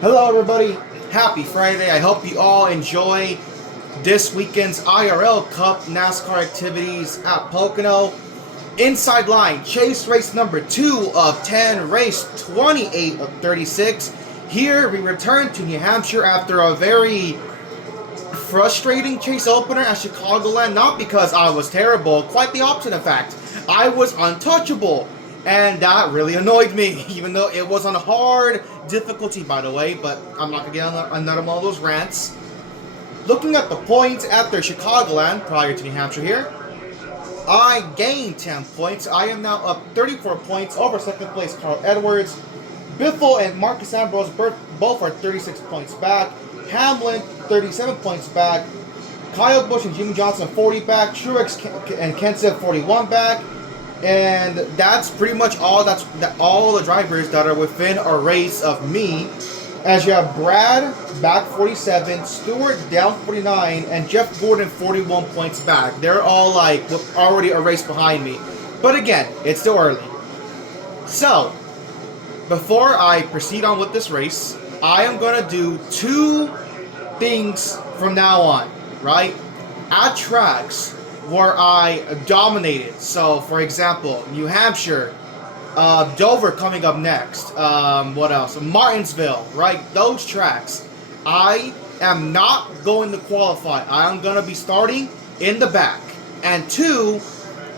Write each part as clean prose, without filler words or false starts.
Hello everybody, happy Friday. I hope you all enjoy this weekend's IRL Cup NASCAR activities at Pocono. Inside line, chase race number 2 of 10, race 28 of 36. Here we return to New Hampshire after a very frustrating chase opener at Chicagoland, not because I was terrible, quite the opposite in fact. I was untouchable, and that really annoyed me, even though it was on hard difficulty, by the way, but I'm not going to get on another one of those rants. Looking at the points after Chicagoland, prior to New Hampshire here, I gained 10 points. I am now up 34 points over second place Carl Edwards. Biffle and Marcus Ambrose both are 36 points back. Hamlin, 37 points back. Kyle Busch and Jimmy Johnson, 40 back. Truex and Kenseth, 41 back. And that's pretty much all. All the drivers that are within a race of me. As you have Brad back 47, Stewart down 49, and Jeff Gordon 41 points back. They're all like already a race behind me. But again, it's still early. So, before I proceed on with this race, I am going to do two things from now on, right? At tracks where I dominated. So, for example, New Hampshire, Dover coming up next. What else? Martinsville, right? Those tracks. I am not going to qualify. I am going to be starting in the back. And two,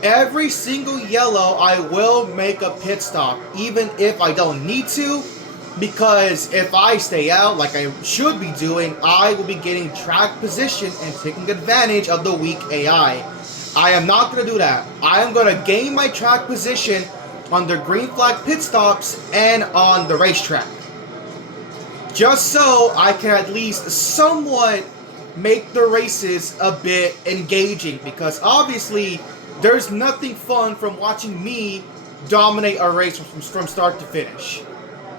every single yellow, I will make a pit stop, even if I don't need to, because if I stay out like I should be doing, I will be getting track position and taking advantage of the weak AI. I am not going to do that. I am going to gain my track position on the green flag pit stops and on the racetrack, just so I can at least somewhat make the races a bit engaging, because obviously there's nothing fun from watching me dominate a race from start to finish.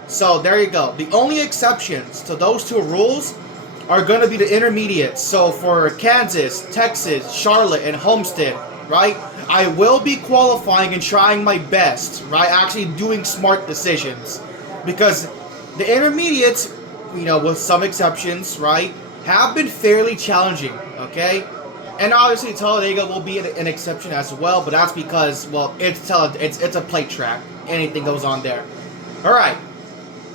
So there you go. The only exceptions to those two rules are going to be the intermediates. So for Kansas, Texas, Charlotte, and Homestead, right? I will be qualifying and trying my best, right? Actually doing smart decisions. Because the intermediates, you know, with some exceptions, right, have been fairly challenging, okay? And obviously Talladega will be an exception as well, but that's because, well, it's a plate track. Anything goes on there. Alright.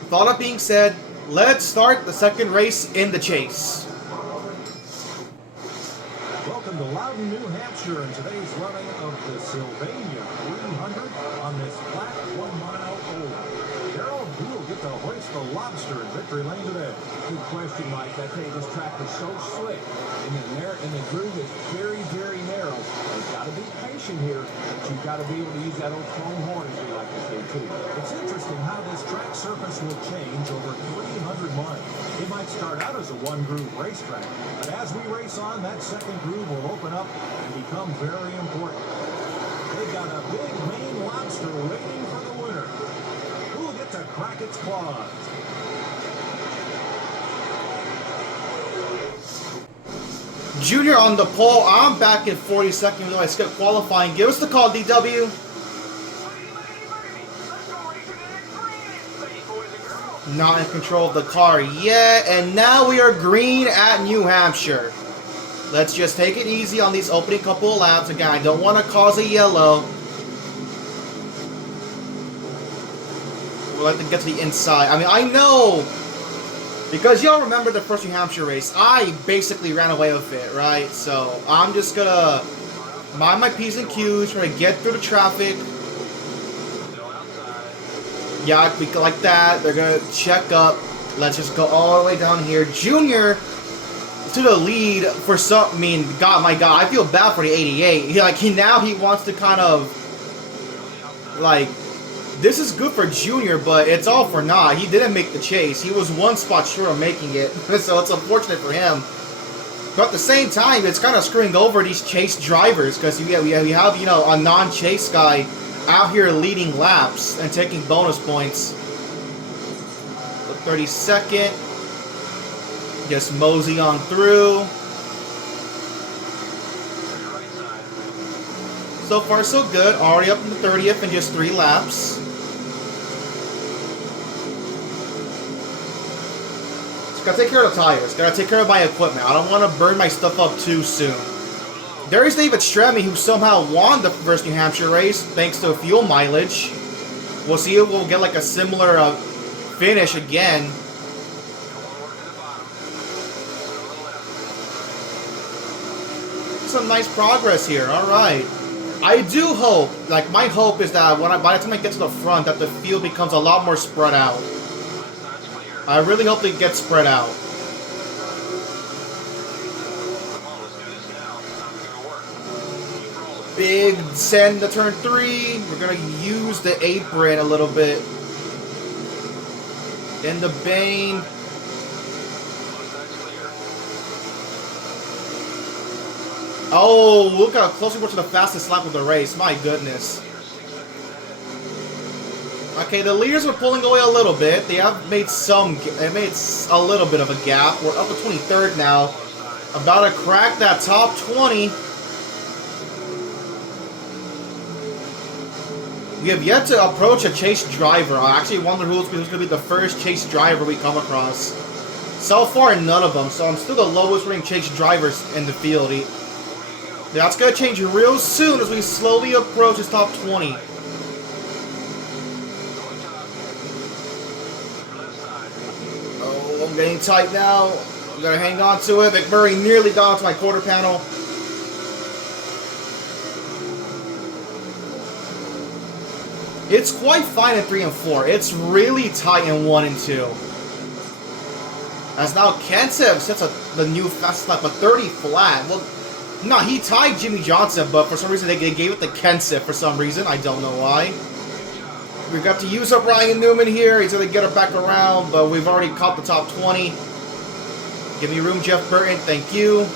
With all that being said, let's start the second race in the chase. Welcome to Loudon, New Hampshire, and today's running of the Sylvania 300 on this flat 1 mile oval. Darrell, who will get to hoist the lobster in victory lane today? Good question, Mike. I tell you, this track is so slick, and the groove is very, very narrow. You've got to be patient here, but you've got to be able to use that old chrome horn, as we like to say, too. It's interesting how this track surface will change over 300 miles. It might start out as a one-groove racetrack, but as we race on, that second groove will open up and become very important. They've got a big Maine lobster waiting for the winner. Who will get to crack its claws? Junior on the pole. I'm back in 42nd, even though I skipped qualifying. Give us the call, DW. Not in control of the car yet, and now we are green at New Hampshire. Let's just take it easy on these opening couple of laps. Again, I don't want to cause a yellow. We'll let them get to the inside. I mean, I know, because y'all remember the first New Hampshire race, I basically ran away with it, right? So I'm just gonna mind my P's and Q's, try to get through the traffic. Yeah, we like that. They're gonna check up. Let's just go all the way down here. Junior to the lead for some. I mean, God, my God, I feel bad for the 88. He wants to kind of like. This is good for Junior, but it's all for naught. He didn't make the chase. He was one spot short of making it, so it's unfortunate for him. But at the same time, it's kind of screwing over these chase drivers, because we have, you know, a non-chase guy out here leading laps and taking bonus points. The 32nd. Just mosey on through. So far, so good. Already up in the 30th in just 3 laps. Just gotta take care of the tires. Gotta take care of my equipment. I don't want to burn my stuff up too soon. There is David Stremme, who somehow won the first New Hampshire race thanks to fuel mileage. We'll see if we'll get like a similar finish again. Some nice progress here. All right. I do hope, like my hope is that by the time I get to the front, that the field becomes a lot more spread out. I really hope it gets spread out. Big send to turn 3. We're gonna use the apron a little bit. Then the Bane. Oh, look how close we were to the fastest lap of the race. My goodness. Okay, the leaders are pulling away a little bit. They have made a little bit of a gap. We're up to 23rd now. About to crack that top 20. We have yet to approach a chase driver. I actually wonder who's going to be the first chase driver we come across. So far, none of them. So I'm still the lowest ranked chase drivers in the field. That's going to change real soon as we slowly approach his top 20. Oh, I'm getting tight now. I'm going to hang on to it. McMurray nearly got onto my quarter panel. It's quite fine in 3 and 4. It's really tight in 1 and 2. As now Kentsev sets the new fastest lap, but 30 flat. Well, no, he tied Jimmy Johnson, but for some reason they gave it to Kentsev for some reason. I don't know why. We've got to use up Ryan Newman here. He's going to get it back around, but we've already caught the top 20. Give me room, Jeff Burton. Thank you.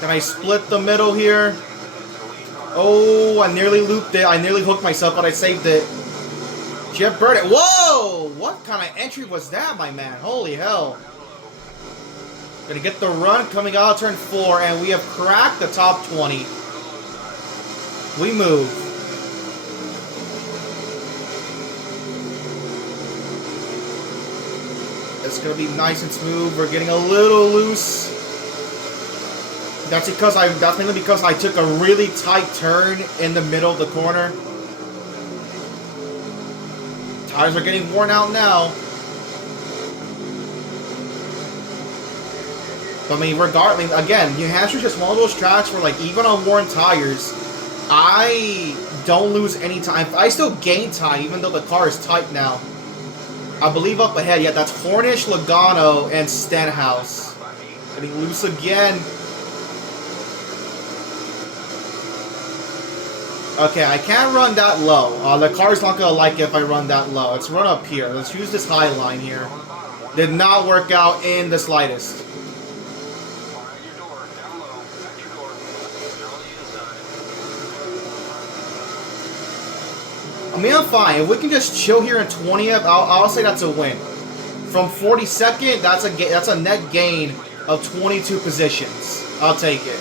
Can I split the middle here? Oh, I nearly looped it. I nearly hooked myself, but I saved it. Jeff Burton. Whoa! What kind of entry was that, my man? Holy hell. Gonna get the run coming out of turn 4, and we have cracked the top 20. We move. It's gonna be nice and smooth. We're getting a little loose. That's mainly because I took a really tight turn in the middle of the corner. Tires are getting worn out now. I mean, regardless, again, New Hampshire's just one of those tracks where, like, even on worn tires, I don't lose any time. I still gain time, even though the car is tight now. I believe up ahead, yeah, that's Hornish, Logano, and Stenhouse. Getting loose again. Okay, I can't run that low. The car's not going to like it if I run that low. Let's run up here. Let's use this high line here. Did not work out in the slightest. I mean, I'm fine. If we can just chill here in 20th, I'll say that's a win. From 42nd, that's a net gain of 22 positions. I'll take it.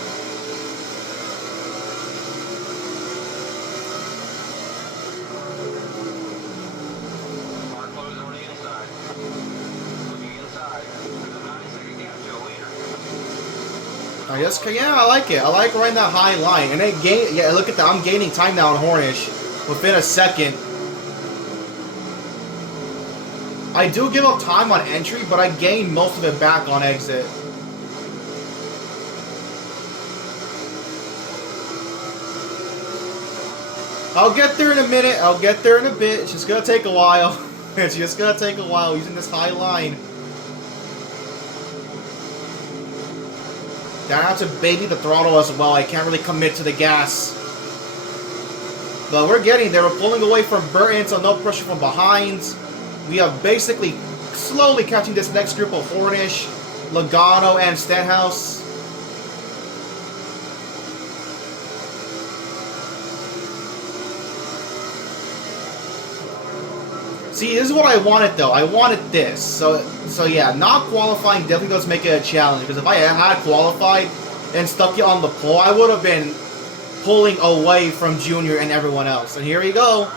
Yeah, I like it. I like running that high line. And then yeah, look at that. I'm gaining time now on Hornish within a second. I do give up time on entry, but I gain most of it back on exit. I'll get there in a minute. I'll get there in a bit. It's just going to take a while. It's just going to take a while using this high line. I have to baby the throttle as well. I can't really commit to the gas. But we're getting there. We're pulling away from Burton, so no pressure from behind. We are basically slowly catching this next group of Hornish, Logano, and Stenhouse. See, this is what I wanted, though. I wanted this. So yeah, not qualifying definitely does make it a challenge. Because if I had qualified and stuck it on the pole, I would have been pulling away from Junior and everyone else. And here you go.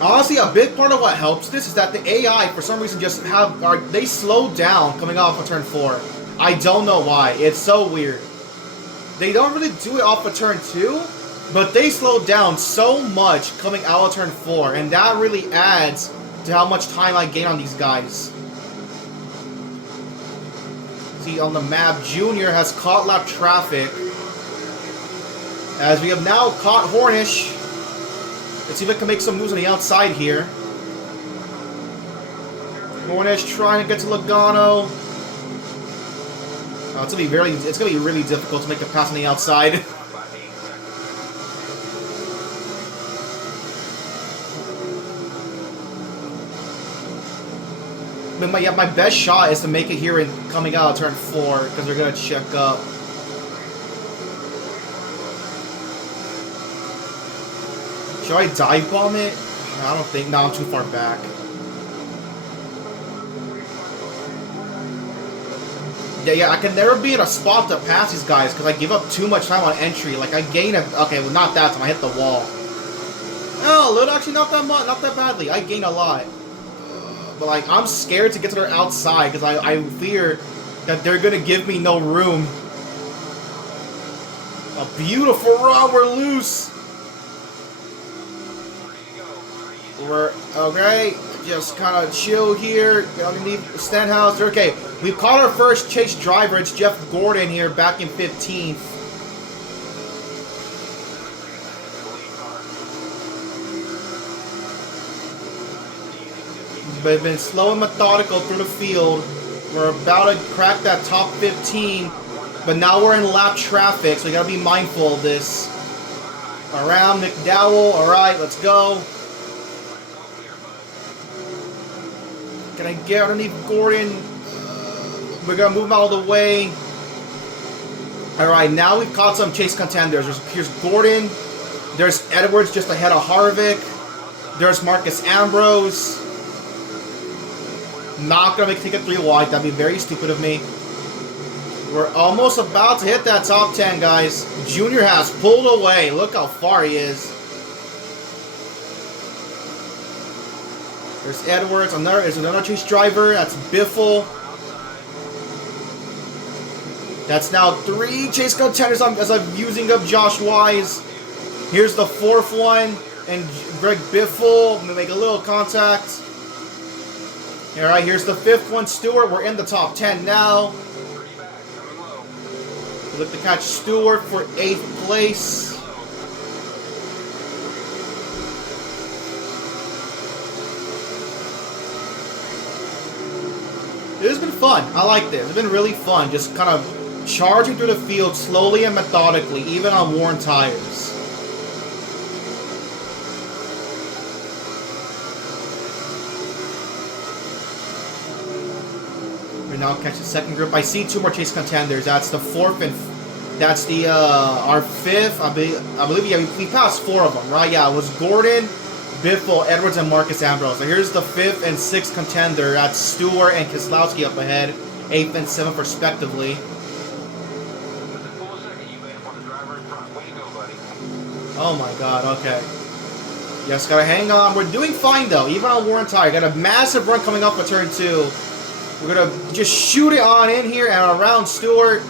Honestly, a big part of what helps this is that the AI, for some reason, just they slow down coming off of turn 4. I don't know why. It's so weird. They don't really do it off of turn 2, but they slow down so much coming out of turn 4, and that really adds to how much time I gain on these guys. See, on the map, Junior has caught lap traffic, as we have now caught Hornish. Let's see if I can make some moves on the outside here. Hornish trying to get to Logano. Oh, it's gonna be really difficult to make a pass on the outside. But my best shot is to make it here and coming out of turn 4 because they're gonna check up. Should I dive bomb it? I don't think. No, I'm too far back. Yeah, I can never be in a spot to pass these guys because I give up too much time on entry. Like, I gain a... Okay, well, not that time. I hit the wall. Oh, little, actually, not that much. Not that badly. I gain a lot. But, like, I'm scared to get to their outside because I fear that they're going to give me no room. A beautiful run. We're loose. We're... Okay. Just kind of chill here. Underneath Stenhouse. Okay. We've caught our first chase driver. It's Jeff Gordon here back in 15th. But been slow and methodical through the field. We're about to crack that top 15. But now we're in lap traffic, so we gotta be mindful of this. Around McDowell. Alright, let's go. Can I get underneath Gordon? We're going to move him out of the way. Alright, now we've caught some chase contenders. Here's Gordon. There's Edwards just ahead of Harvick. There's Marcus Ambrose. Not going to take it 3 wide. That'd be very stupid of me. We're almost about to hit that top 10, guys. Junior has pulled away. Look how far he is. There's Edwards. There's another chase driver. That's Biffle. That's now 3 chase contenders as I'm using up Josh Wise. Here's the 4th one. And Greg Biffle. I'm going to make a little contact. Alright, here's the 5th one. Stewart. We're in the top 10 now. We look to catch Stewart for 8th place. This has been fun. I like this. It's been really fun. Just kind of charging through the field slowly and methodically, even on worn tires. We're now catching the second group. I see 2 more chase contenders. That's the 4th and that's the our 5th. I believe yeah, we passed 4 of them, right? Yeah, it was Gordon, Biffle, Edwards, and Marcus Ambrose. So here's the 5th and 6th contender. That's Stewart and Keselowski up ahead, 8th and 7th respectively. Oh my god, okay. Just gotta hang on. We're doing fine though, even on worn tire. Got a massive run coming up at turn 2. We're gonna just shoot it on in here and around Stewart.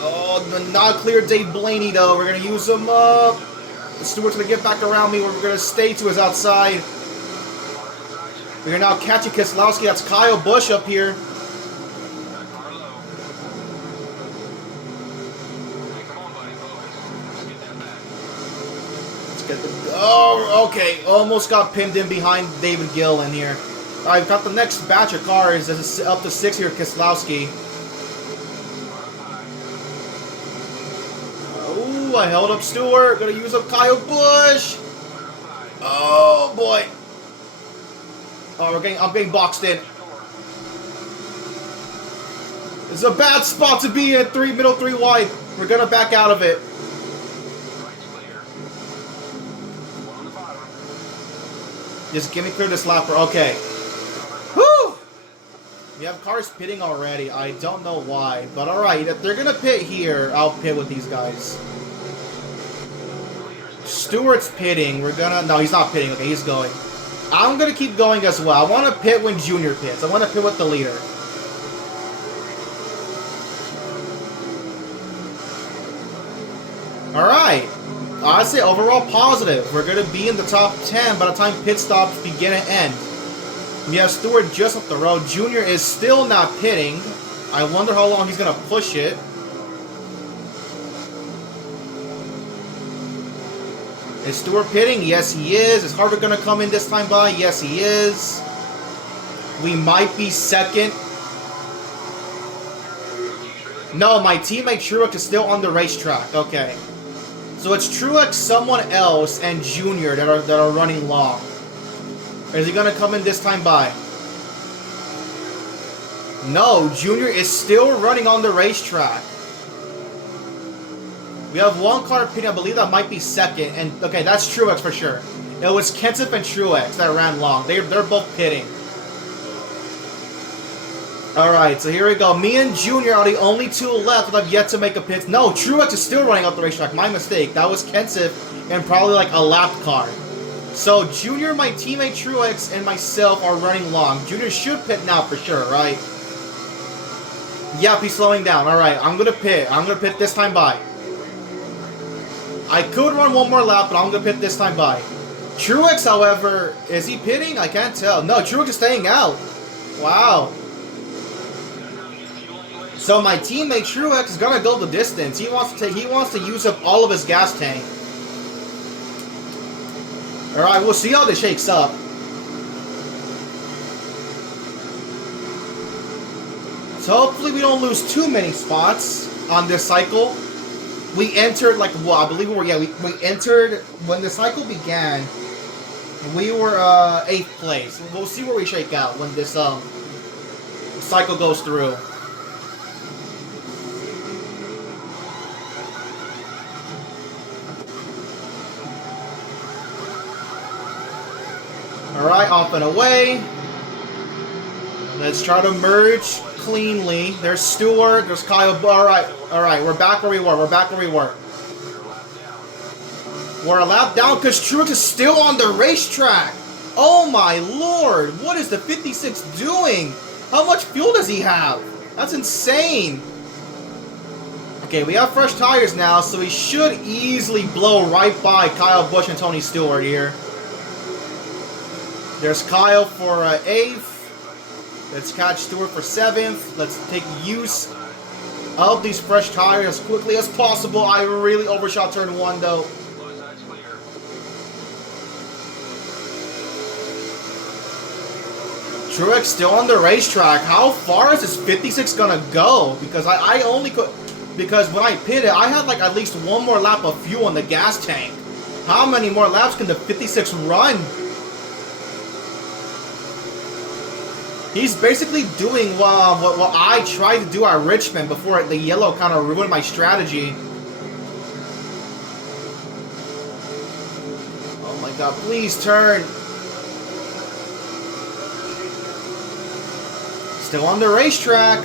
Oh, the not clear Dave Blaney though. We're gonna use him up. Stewart's gonna get back around me. We're gonna stay to his outside. We are now catching Keselowski. That's Kyle Busch up here. Oh, okay. Almost got pinned in behind David Gill in here. Alright, we've got the next batch of cars. This is up to 6 here, Keselowski. Oh, I held up Stewart. Gonna use up Kyle Busch. Oh, boy. Oh, I'm getting boxed in. It's a bad spot to be in. Middle 3 wide. We're gonna back out of it. Just give me clear this lapper. Okay. Whew! We have cars pitting already. I don't know why. But alright, if they're going to pit here, I'll pit with these guys. Stewart's pitting. We're gonna... No, he's not pitting. Okay, he's going. I'm gonna keep going as well. I want to pit when Junior pits. I want to pit with the leader. Alright. I'd say overall positive. We're gonna be in the top 10 by the time pit stops begin and end. We have Stewart just up the road. Junior is still not pitting. I wonder how long he's gonna push it. Is Stewart pitting? Yes, he is. Is Harder going to come in this time by? Yes, he is. We might be second. No, my teammate Truex is still on the racetrack. Okay. So it's Truex, someone else, and Junior that are running long. Is he going to come in this time by? No, Junior is still running on the racetrack. We have one car pitting, I believe that might be second, and okay, that's Truex for sure. It was Kenseth and Truex that ran long. They're both pitting. Alright, so here we go. Me and Junior are the only two left that have yet to make a pit. No, Truex is still running up the racetrack. My mistake. That was Kenseth and probably like a lap car. So Junior, my teammate Truex, and myself are running long. Junior should pit now for sure, right? Yep, he's slowing down. Alright, I'm gonna pit. I'm gonna pit this time by. I could run one more lap, but I'm going to pit this time by. Truex, however, is he pitting? I can't tell. No, Truex is staying out. Wow. So my teammate Truex is going to go the distance. He wants to use up all of his gas tank. All right, we'll see how this shakes up. So hopefully we don't lose too many spots on this cycle. We entered, like, well, I believe we were, yeah, we entered, when the cycle began, we were 8th place. We'll see where we shake out when this cycle goes through. Alright, off and away. Let's try to merge cleanly. There's Stewart, there's Kyle. Alright, we're back where we were. We're back where we were. We're a lap down because Truex is still on the racetrack. Oh my lord, what is the 56 doing? How much fuel does he have? That's insane. Okay, we have fresh tires now, so we should easily blow right by Kyle Busch and Tony Stewart here. There's Kyle for 8th. Let's catch Stewart for 7th. Let's take use of these fresh tires as quickly as possible. I really overshot turn 1 though. Truex still on the racetrack. How far is this 56 gonna go? Because I only could, because when I pitted, I had like at least one more lap of fuel in the gas tank. How many more laps can the 56 run? He's basically doing what I tried to do at Richmond before the yellow kind of ruined my strategy. Oh my god, please turn. Still on the racetrack.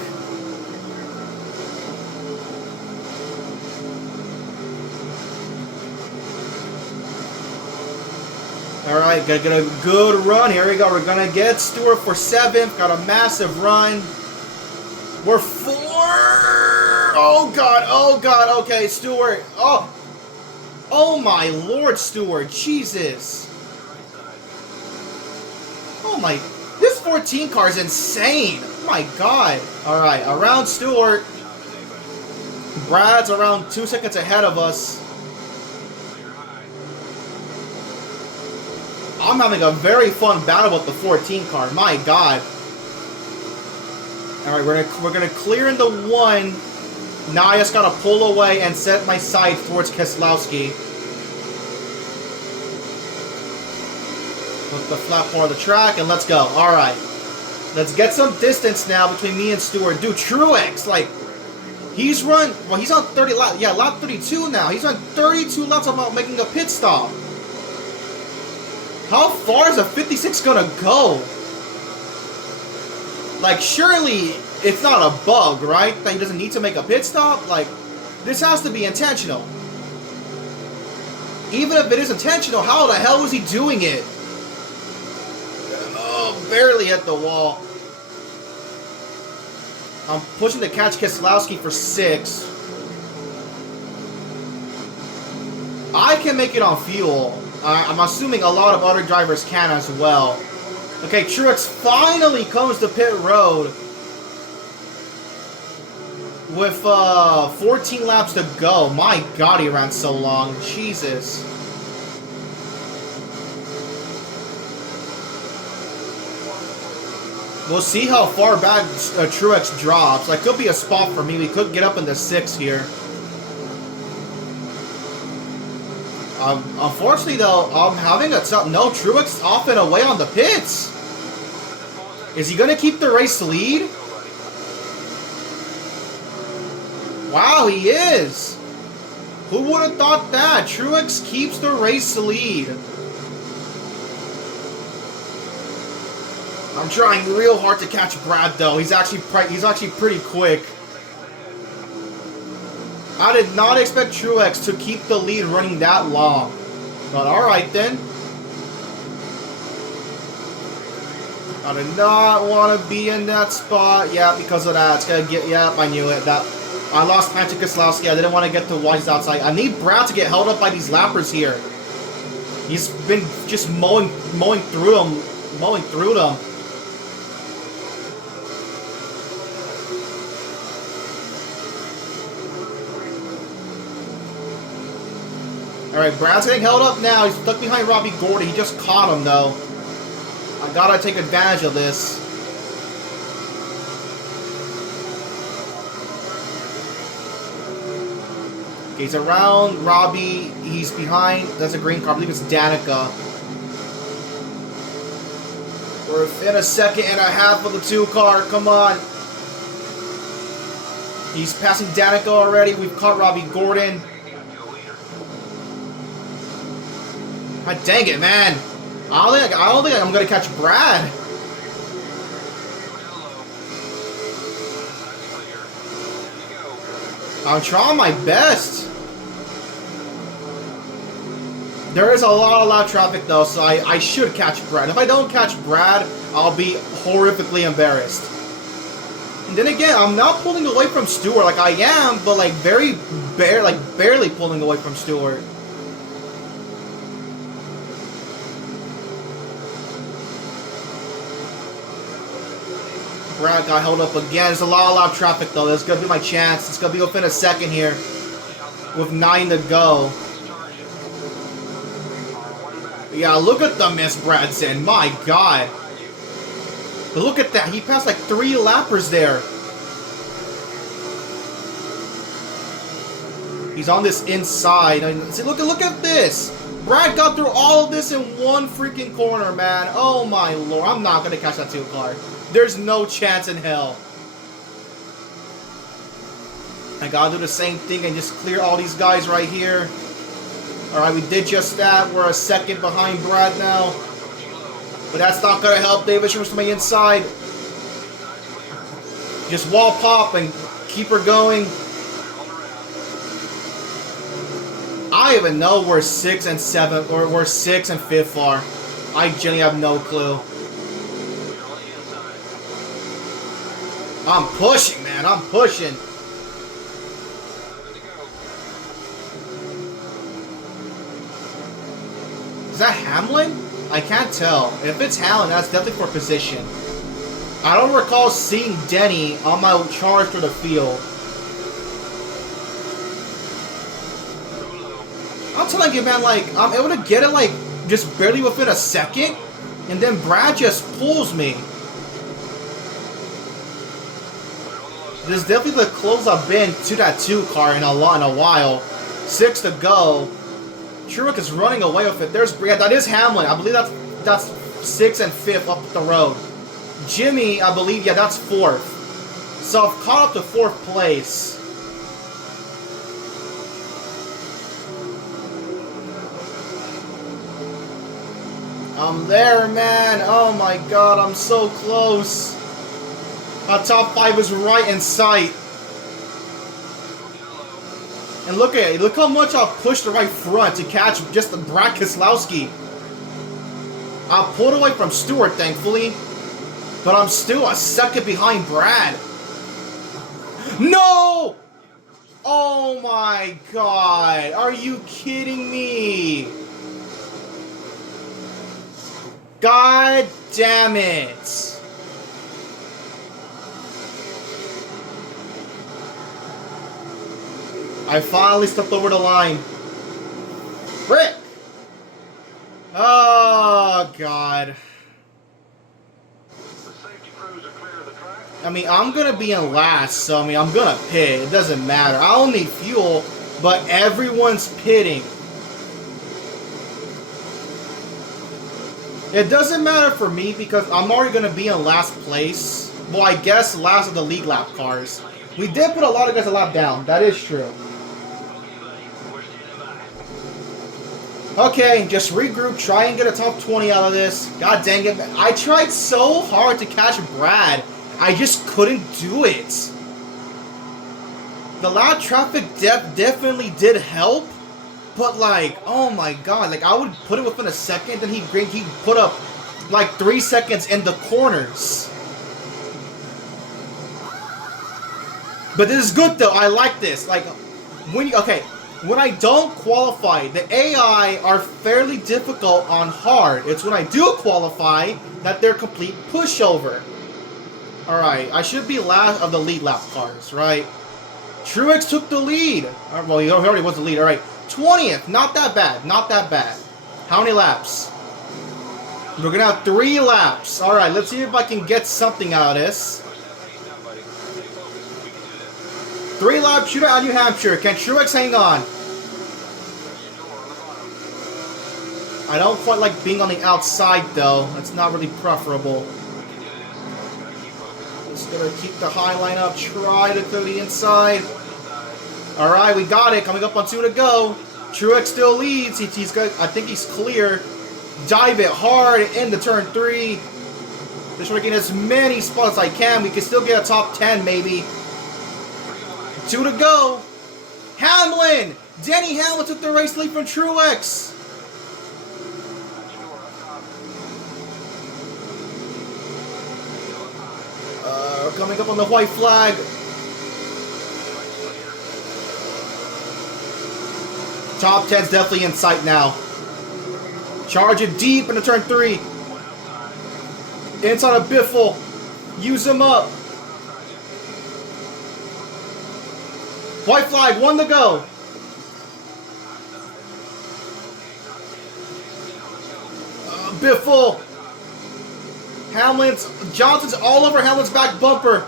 Alright, gotta get a good run. Here we go. We're gonna get Stewart for 7th. Got a massive run. We're 4. Oh god, oh god. Okay, Stewart. Oh my lord, Stewart. Jesus. Oh my. This 14 car is insane. Oh my god. Alright, around Stewart. Brad's around 2 seconds ahead of us. I'm having a very fun battle with the 14 car. My god. Alright, we're gonna clear in the 1. Now I just gotta pull away and set my sight towards Keselowski. Put the flat part of the track and let's go. Alright. Let's get some distance now between me and Stewart. Dude, Truex, like, he's run, well, he's on 30 laps. Yeah, lap 32 now. He's on 32 laps about making a pit stop. How far is a 56 gonna go? Like, surely it's not a bug, right? That he doesn't need to make a pit stop? Like, this has to be intentional. Even if it is intentional, how the hell was he doing it? Oh, barely hit the wall. I'm pushing to catch Keselowski for 6. I can make it on fuel. I'm assuming a lot of other drivers can as well. Okay, Truex finally comes to pit road with 14 laps to go. My God, he ran so long. Jesus. We'll see how far back Truex drops. That could be a spot for me. We could get up in the 6 here. Unfortunately, though, I'm having a tough... No, Truex off and away on the pits. Is he going to keep the race lead? Wow, he is. Who would have thought that? Truex keeps the race lead. I'm trying real hard to catch Brad, though. He's actually pretty quick. I did not expect Truex to keep the lead running that long. But alright then. I did not want to be in that spot. Yeah, because of that. It's gonna get... Yeah, I knew it. That I lost time to Keselowski. I didn't want to get to Wise outside. I need Brad to get held up by these lappers here. He's been just mowing through them. Mowing through them. Alright, Brad's getting held up now. He's stuck behind Robbie Gordy. He just caught him, though. I gotta take advantage of this. Okay, he's around Robbie. He's behind. That's a green car. I believe it's Danica. We're in a second and a half of the 2 car. Come on. He's passing Danica already. We've caught Robbie Gordon. God dang it, man. I don't think I'm going to catch Brad. I'm trying my best. There is a lot of loud traffic, though, so I should catch Brad. If I don't catch Brad, I'll be horrifically embarrassed. And then again, I'm not pulling away from Stewart like I am, but like barely pulling away from Stewart. Brad got held up again. There's a lot of loud traffic, though. That's going to be my chance. It's going to be within a second here with 9 to go. Yeah, look at the miss Brad's in. My God. But look at that. He passed like 3 lappers there. He's on this inside. See, look at this. Brad got through all of this in one freaking corner, man. Oh, my Lord. I'm not going to catch that 2 car. There's no chance in hell. I gotta do the same thing and just clear all these guys right here. Alright, we did just that. We're a second behind Brad now. But that's not gonna help. David Schwartz to my inside. Just wall pop and keep her going. I don't even know where 6 and 7 or where 6 and 5th are. I genuinely have no clue. I'm pushing, man. I'm pushing. Is that Hamlin? I can't tell. If it's Hamlin, that's definitely for position. I don't recall seeing Denny on my charge for the field. I'm telling you, man, like, I'm able to get it, like, just barely within a second, and then Brad just pulls me. This is definitely the closest I've been to that 2 car in a while. 6 to go. Truex is running away with it. There's Brad. That is Hamlin. I believe that's 6 and 5th up the road. Jimmy, I believe, yeah, that's 4th. So I've caught up to 4th place. I'm there, man. Oh my God, I'm so close. Our top 5 is right in sight. And look at it. Look how much I'll push the right front to catch just the Brad Keselowski. I pulled away from Stewart, thankfully. But I'm still a second behind Brad. No! Oh my god. Are you kidding me? God damn it. I finally stepped over the line. Frick! Oh god. I mean, I'm gonna be in last, so I mean, I'm gonna pit. It doesn't matter. I don't need fuel, but everyone's pitting. It doesn't matter for me because I'm already gonna be in last place. Well, I guess last of the league lap cars. We did put a lot of guys a lap down. That is true. Okay, just regroup. Try and get a top 20 out of this. God dang it. I tried so hard to catch Brad. I just couldn't do it. The loud traffic definitely did help, but like, oh my god, like I would put it within a second, then he'd put up like 3 seconds in the corners. But this is good though. I like this. Like when I don't qualify, the AI are fairly difficult on hard. It's when I do qualify that they're complete pushover. Alright, I should be last of the lead lap cars, right? Truex took the lead. Well, he already was the lead. Alright, 20th. Not that bad. Not that bad. How many laps? We're going to have 3 laps. Alright, let's see if I can get something out of this. 3 lap shootout at New Hampshire. Can Truex hang on? I don't quite like being on the outside, though. That's not really preferable. Just gonna keep the high line up. Try to go to the inside. Alright, we got it. Coming up on 2 to go. Truex still leads. He's good. I think he's clear. Dive it hard into turn 3. Just trying to get as many spots as I can. We can still get a top 10, maybe. 2 to go. Hamlin! Denny Hamlin took the race lead from Truex. Coming up on the white flag. Top 10's definitely in sight now. Charge it deep into turn 3. Inside of Biffle. Use him up. White flag, 1 to go. Biffle. Johnson's all over Hamlin's back bumper.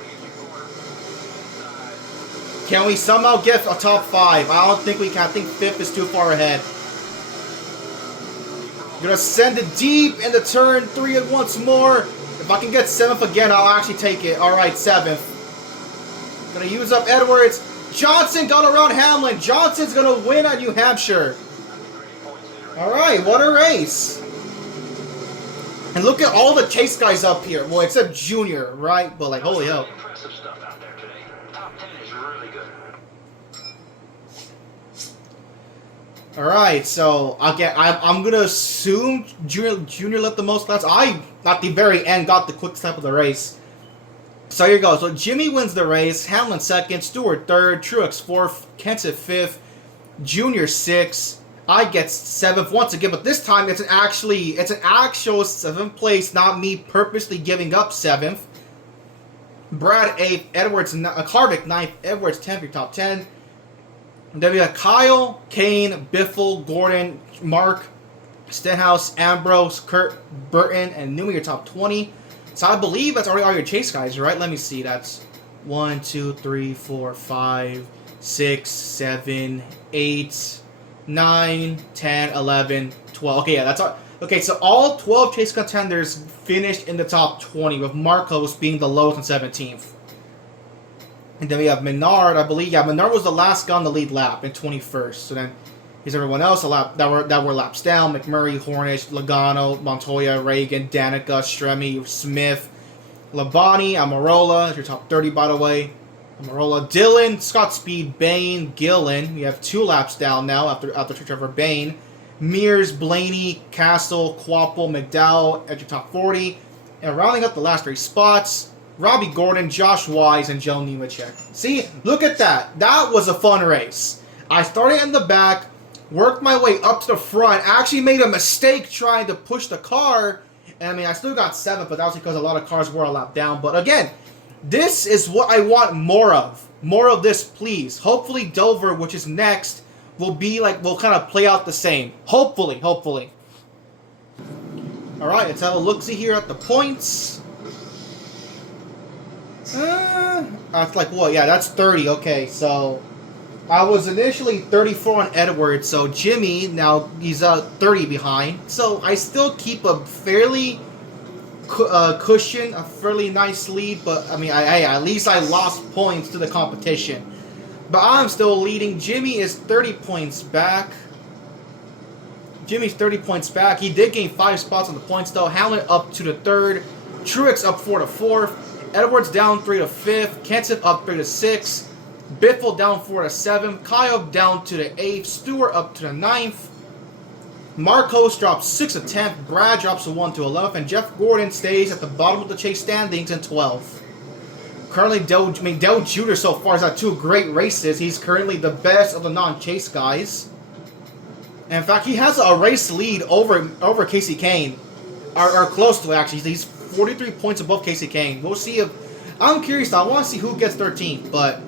Can we somehow get a top 5? I don't think we can. I think 5th is too far ahead. Gonna send it deep into turn 3 once more. If I can get 7th again, I'll actually take it. Alright, 7th. Gonna use up Edwards. Johnson got around Hamlin. Johnson's gonna win at New Hampshire. Alright, what a race. And look at all the chase guys up here. Well, except Junior, right? But like, holy hell. Impressive stuff out there today. Top 10 is really good. Alright, so I'm gonna assume Junior left the most laps. I, at the very end, got the quick step of the race. So here you go. So Jimmy wins the race. Hamlin 2nd, Stewart 3rd, Truex 4th, Kenseth 5th, Junior 6th. I get 7th once again, but this time it's an actual 7th place, not me purposely giving up 7th. Brad 8th, Edwards, Harvick 9th, Edwards 10th, your top 10. And then we got Kyle, Kane, Biffle, Gordon, Mark, Stenhouse, Ambrose, Kurt, Burton, and Newman, your top 20. So I believe that's already all your chase guys, right? Let me see. That's 1, 2, 3, 4, 5, 6, 7, 8, 9, 10, 11, 12. Okay, yeah, that's all. Okay, so all 12 chase contenders finished in the top 20, with Marcos being the lowest and 17th. And then we have Menard, I believe. Yeah, Menard was the last guy on the lead lap in 21st. So then here's everyone else that were laps down. McMurray, Hornish, Logano, Montoya, Reagan, Danica, Stremme, Smith, Labonte, Amarola. Your top 30, by the way. Marola, Dillon, Scott Speed, Bain, Gillen. We have 2 laps down now after Trevor Bain. Mears, Blaney, Castle, Quapple, McDowell at your top 40. And rounding up the last 3 spots, Robbie Gordon, Josh Wise, and Joe Nemechek. See, look at that. That was a fun race. I started in the back, worked my way up to the front, actually made a mistake trying to push the car. And I mean, I still got 7th, but that was because a lot of cars were a lap down. But again, this is what I want more of. More of this, please. Hopefully Dover, which is next, will kind of play out the same. Hopefully. Alright, let's have a look-see here at the points. That's like what? Yeah, that's 30. Okay, so I was initially 34 on Edwards, so Jimmy, now he's 30 behind. So I still keep a fairly cushion, a fairly nice lead, but I mean, at least I lost points to the competition. But I'm still leading. Jimmy is 30 points back. Jimmy's 30 points back. He did gain 5 spots on the points though. Hamlin up to the 3rd. Truex up 4 to 4th. Edwards down 3 to 5th. Kenseth up 3 to 6th. Biffle down 4 to 7th. Kyle down to the 8th. Stewart up to the 9th. Marcos drops 6 to 10th. Brad drops to 1 to 11th. And Jeff Gordon stays at the bottom of the chase standings in 12th. Currently, Dale Juder so far has had 2 great races. He's currently the best of the non-chase guys. And in fact, he has a race lead over Casey Kane. Or close to it, actually. He's 43 points above Casey Kane. We'll see if... I'm curious, I want to see who gets 13th. But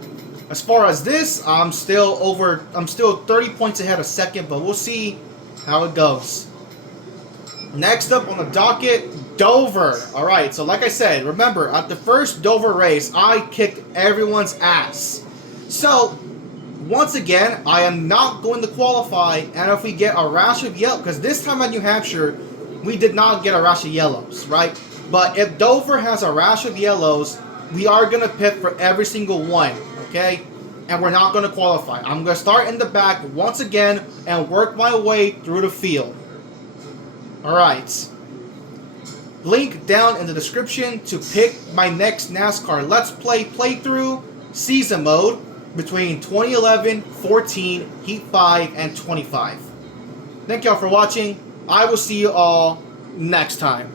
as far as this, I'm still 30 points ahead of second. But we'll see how it goes. Next up on the docket, Dover. Alright, so like I said, remember, at the first Dover race, I kicked everyone's ass. So, once again, I am not going to qualify, and if we get a rash of yellow, because this time at New Hampshire, we did not get a rash of yellows, right? But if Dover has a rash of yellows, we are going to pit for every single one, okay? And we're not going to qualify. I'm going to start in the back once again and work my way through the field. Alright. Link down in the description to pick my next NASCAR Let's Play playthrough season mode between 2011, 14, Heat 5, and 25. Thank y'all for watching. I will see you all next time.